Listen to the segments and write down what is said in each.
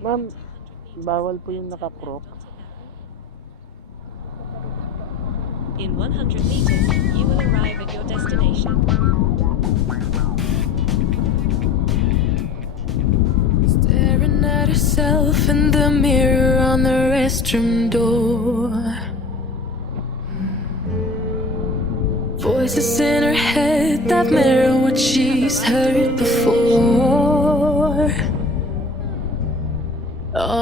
Ma'am, bawal po yung nakakrok. In 100 meters, you will arrive at your destination. Staring at herself in the mirror on the restroom door. Voices in her head that mirror what she's heard before.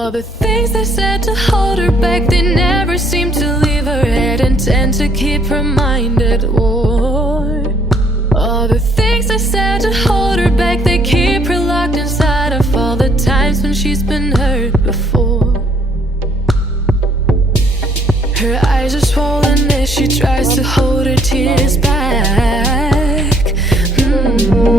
All the things they said to hold her back, they never seem to leave her head and tend to keep her mind at war. All the things they said to hold her back, they keep her locked inside of all the times when she's been hurt before. Her eyes are swollen as she tries to hold her tears back. Mm.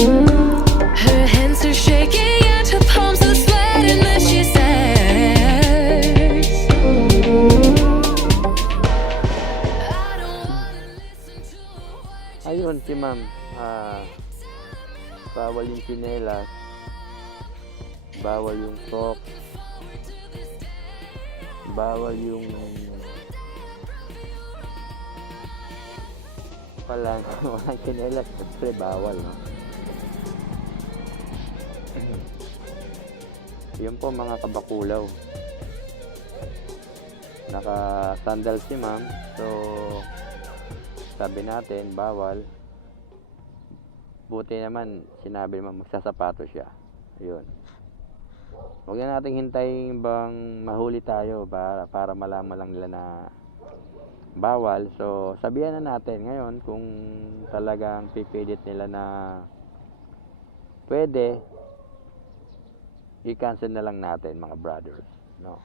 Ayun, si ma'am. Ah, bawal yung chinelas. Bawal yung crocs. Bawal yung... Walang, walang chinelas. Siyempre, bawal, no? Yun po mga kabakulaw. Naka-sandal si ma'am. So, sabi natin, bawal. Buti naman, sinabi naman magsasapato siya. Ayun. Huwag na nating hintayin bang mahuli tayo para, para malaman lang nila na bawal. So, sabihan na natin ngayon kung talagang pipilit nila na pwede, i-cancel na lang natin mga brothers. No?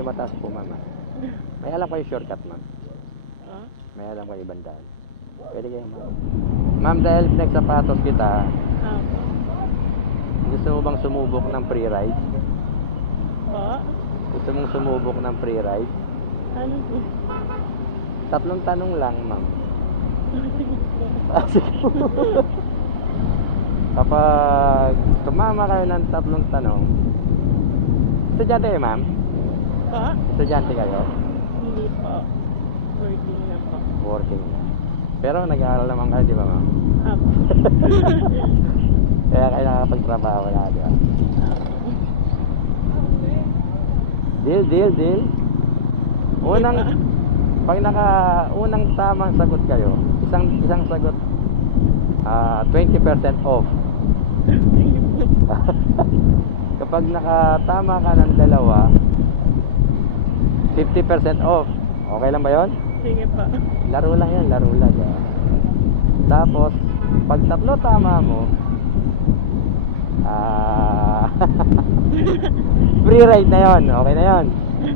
Medyo mataas po, ma'am. ah. May alam kayo shortcut, ma'am. Ah? May alam kayo bandaan. Pwede kayo, ma'am. Ma'am, dahil nagsapatos kita, Ah, gusto mo bang sumubok ng free ride? po? Gusto mong sumubok ng free ride? Ano po? Tatlong tanong lang, ma'am. Sige po. Ah, sige po. Kapag tumama kayo ng tatlong tanong, estudyante kayo, ma'am? Po? Estudyante kayo? Hindi po. Working na po. Working na. Pero nag-aaral naman kayo, di ba, ma'am? Apo. Kaya kayo nakakapagtrabaho na, di ba? Deal, deal, deal. Unang, pag naka, unang tamang sagot kayo, isang, isang sagot, ah 20% off. Kapag nakatama ka ng dalawa, 50% off. Okay lang ba yon? Sige po. Laro lang yan, laro lang. ah. Tapos, pag tatlo tama mo, ah, free ride na yon, okay na yon.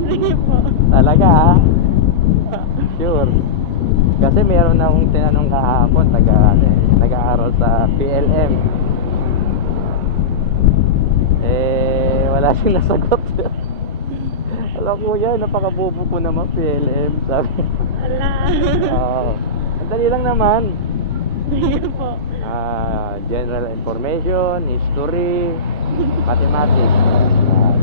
Sige po. Talaga Po. sure. Kasi meron na akong tinanong kahapon, taga, ano, eh, nag-aaral sa PLM. Eh, wala siyang nasagot. Alam ko yan, napakabobo ko naman PLM, sabi. Ala. Oo. Ang dali lang naman. Po. Ah, general information, history, mathematics. Ah.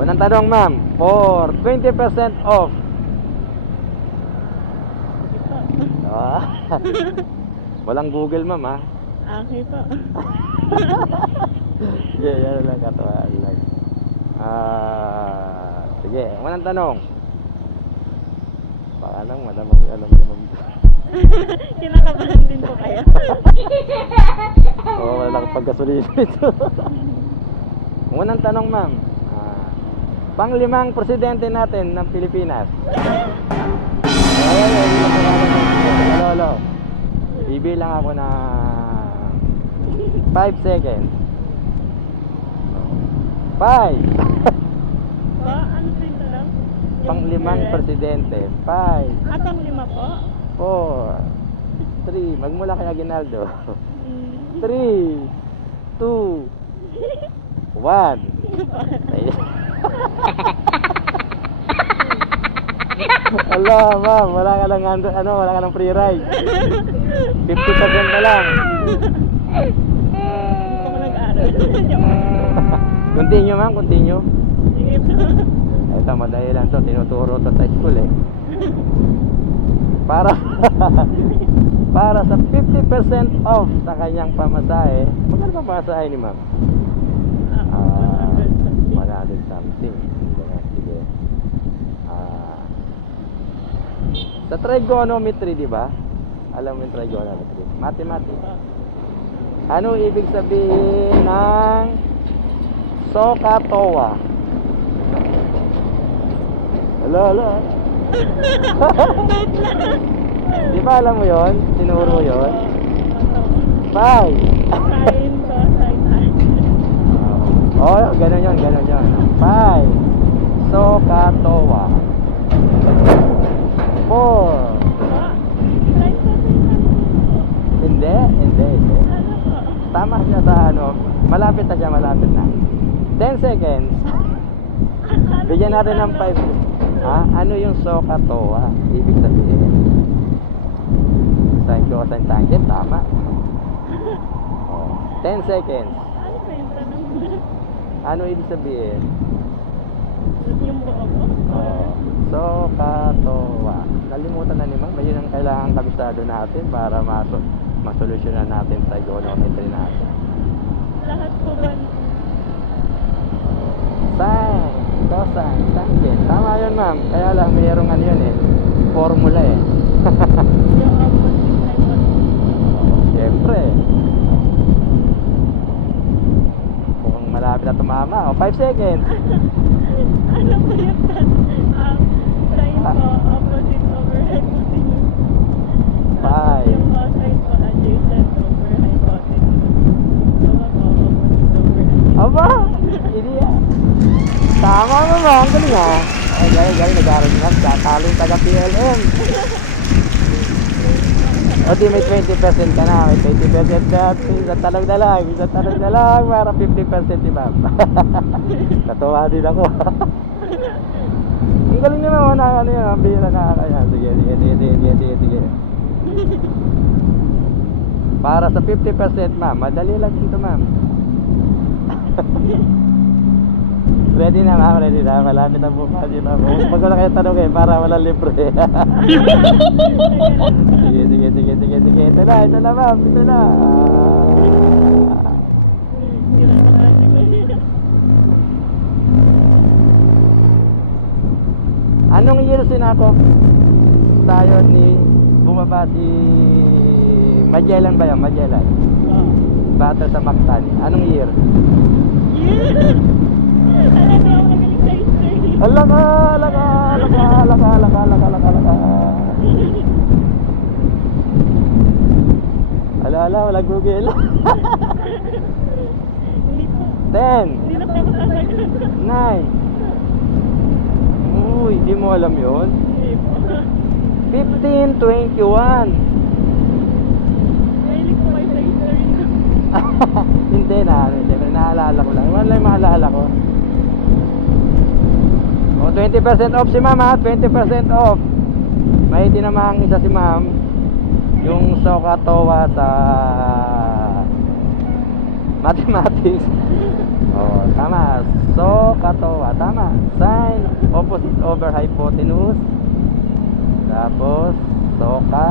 Unang tanong, ma'am. For 20% off. Po. Ah. Walang Google, ma'am, ha? Okay po. Sige, yan lang katawa lang. Ah, sige, unang tanong. Baka lang, malamang alam naman. Kinakabahan din po kayo. Oo, wala lang pagkasulino ito. Unang tanong, ma'am. Ah, panglimang presidente natin ng Pilipinas. Hello, hello. Bibilang ako na 5 seconds. 5 Po? Ano yung tanong? panglimang presidente. Five, At ang lima po? four, three. Magmula kay Aguinaldo. Mm. Three, two, one. Ala, ma'am, wala ka lang ano, ano, wala ka ng free ride. 50% na lang. Continue, ma'am, continue. Ito, madali lang to. Tinuturo to sa school eh. Para para sa 50% off sa kanyang pamasahe. Magkano pa pamasahe ni ma'am? Ah, 100 something. Sige. Ah, sa trigonometry, di ba? Alam mo yung trigonometry? Mathematics. Ano ibig sabihin ng Hala, hala. Di ba alam mo yon? Tinuro yon? Five. Sine, cosine, tan. Oh, ganun yun, ganun yun. Four. Po? Sine, cosine, tan. Hindi, hindi, hindi. Tama siya sa ano, malapit na siya, malapit na. 10 seconds. Bigyan natin ng 5. Ha? Ano yung Sokatowa? Ibig sabihin. Sine ko sa tangent, tama. Oh. 10 seconds. Ano po yung tanong? Ano ibig sabihin? Yung buo ko? Oh. Sokatowa. Nalimutan na ni Ma'am. Ayun ang kailangan kabisado natin para maso masolusyonan natin sa trigonometry natin. Lahat po ba? Sine, cosine, tangent. Tama yun, ma'am. Kaya lang, mayroong ano yun eh. Formula eh. Siyempre. Kung malapit na tumama. O, 5 seconds. Ano yung? Um, opposite over hypotenuse. Five. Yung adjacent hypotenuse. Tama po, opposite over adjacent. Aba! Tama mo ba? Ang galing ah. Ay, galing, galing. Nag-aaral na. Tatalo yung taga-PLM. O di may 20% ka na. May 20% na. Isang tanong na lang. Isang tanong na lang. Para 50% si ma'am. Natuwa din ako. Ang galing naman. Wala ano yun. Ang bihira na kaya. Sige, sige, sige, sige, sige, sige. Para sa 50% ma'am. Madali lang dito ma'am. Ready na ma'am, ready na. Malapit na bukas yun ma'am. Huwag ko na kayo tanong eh, para wala libre. sige, sige, sige, sige, sige. Ito na, ito na ma'am, ito na. Anong year sinakop tayo ni bumaba si Magellan ba yan? Magellan. Battle sa Mactan. Anong year? Yeah! Alam mo, ako magaling sa history. Ala ka, ala ala wala Google. Hindi po. 10, Hindi na po ako sasagot. 9. Uy, hindi mo alam yun. Hindi po. 15, 21. Mahilig po kayo sa history. hindi na, siyempre naalala ko lang. Wala yung maalala ko. O, 20% off si ma'am ha, 20% off. May tinamang isa si ma'am. Yung Sokatowa sa mathematics. Oh, tama. Sokatowa, tama. Sine opposite over hypotenuse. Tapos, Soka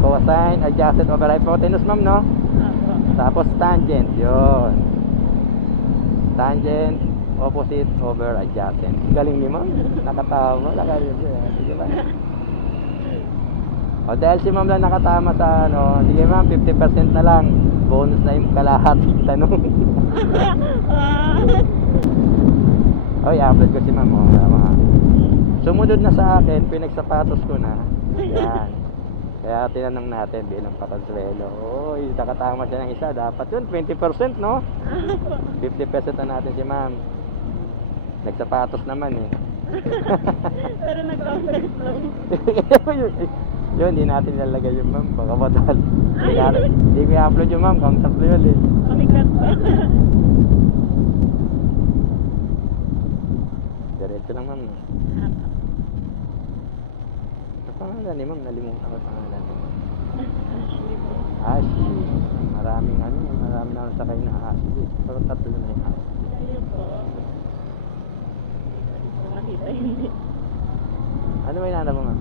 cosine adjacent over hypotenuse, ma'am, no? Apo. Tapos tangent, yon. Tangent, opposite over adjacent. Galing ni ma'am. Nakatama. Sige ba? O dahil si ma'am lang nakatama sa ano, sige ma'am, 50% na lang. Bonus na yung kalahating tanong. Oy, upload ko si ma'am. Oh, tama. Sumunod na sa akin, pinagsapatos ko na. Yan. Kaya tinanong natin bilang pakonsuelo. Oy, nakatama siya ng isa. Dapat yun, 20%, no? 50% na natin si ma'am. Nagsapatos naman eh. Pero nag-overflow. yun, yun, hindi natin lalagay yung ma'am. Baka madal. Hindi ko i-upload yung ma'am. Kung tatlo yun eh. Pakikat pa. Diretso lang ma'am. Sa pangalan ni ma'am, nalimutan ko sa pangalan. Ashley. Ashley. Maraming ano, maraming na sakay na Ashley. Pero tatlo na yung Ashley. Kayo po. Hindi ko makita hindi. Ano ba inaanap mo ma'am?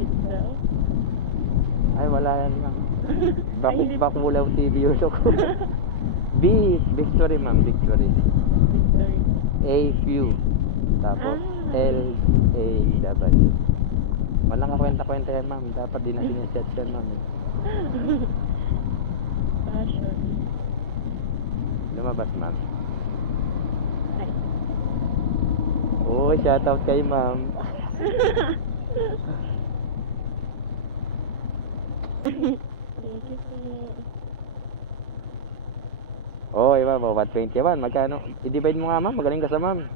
Ah, Crystal. Ay, wala yan ma'am. Ay, Baku, hindi po. bakulaw TV yung ko. B, Victory ma'am, Victory. Victory. A, Q. Tapos Ah. L, A, W. Walang kakwenta-kwenta yan ma'am. Dapat di na sineset yan ma'am. Passion. Lumabas ma'am. Ay. Oo, shoutout kay ma'am. Po. Oo, oh, ma'am. Oh, 121. Magkano? I-divide mo nga ma'am. Magaling ka sa ma'am.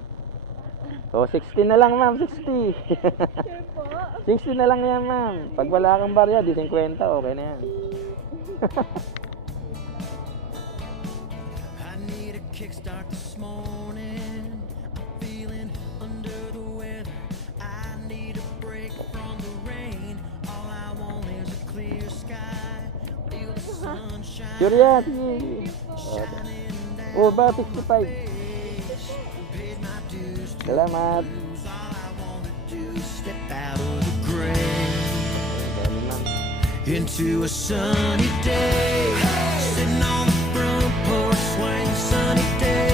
Oh, 60 na lang ma'am. 60. Sure po. 60 na lang yan ma'am. Pag wala kang barya, di 50. Okay na yan. I need a kickstart this morning. Jurian! Oh, ba, 65. Salamat. Into a sunny day, sitting on the front porch, swaying sunny day.